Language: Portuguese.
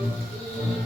Música